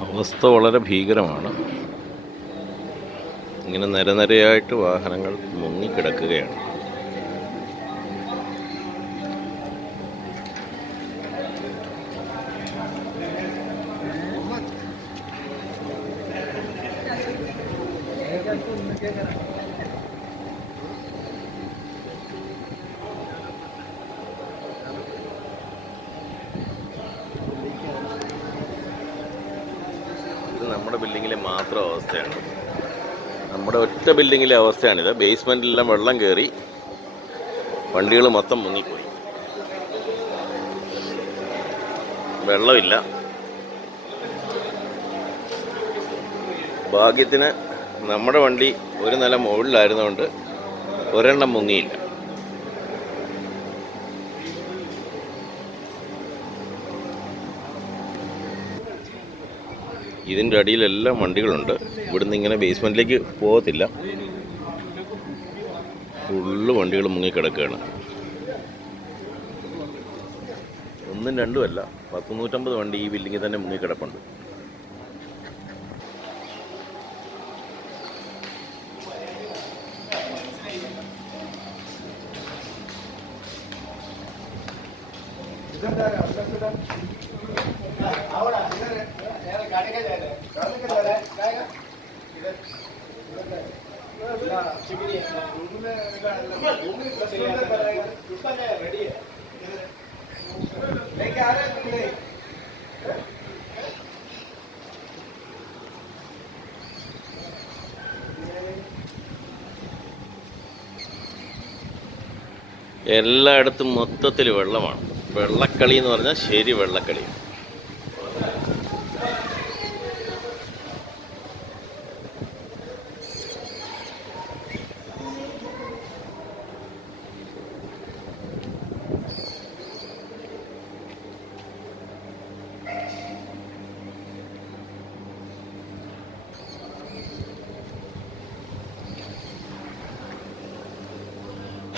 അവസ്ഥ വളരെ ഭീകരമാണ്. ഇങ്ങനെ നിരനിരയായിട്ട് വാഹനങ്ങൾ മുങ്ങിക്കിടക്കുകയാണ്. ഇത് നമ്മുടെ ബിൽഡിങ്ങിലെ മാത്രം അവസ്ഥയാണ്. നമ്മുടെ ഒറ്റ ബിൽഡിങ്ങിലെ അവസ്ഥയാണിത്. ബേസ്മെന്റിലെല്ലാം വെള്ളം കയറി വണ്ടികൾ മൊത്തം മുങ്ങിപ്പോയി. വെള്ളമില്ല. ഭാഗ്യത്തിന് നമ്മുടെ വണ്ടി ഒരു നില മുകളിലായിരുന്നുകൊണ്ട് ഒരെണ്ണം മുങ്ങിയില്ല. ഇതിന്റെ അടിയിലെല്ലാം വണ്ടികളുണ്ട്. ഇവിടുന്ന് ഇങ്ങനെ ബേസ്മെന്റിലേക്ക് പോകത്തില്ല. ഫുള്ള് വണ്ടികൾ മുങ്ങിക്കിടക്കുകയാണ്. ഒന്നും രണ്ടും അല്ല. പത്ത് നൂറ്റമ്പത് വണ്ടി ഈ ബിൽഡിങ്ങിൽ തന്നെ മുങ്ങിക്കിടപ്പുണ്ട്. എല്ലായിടത്തും മൊത്തത്തിൽ വെള്ളമാണ്. വെള്ളക്കളി എന്ന് പറഞ്ഞാൽ ശരി വെള്ളക്കളി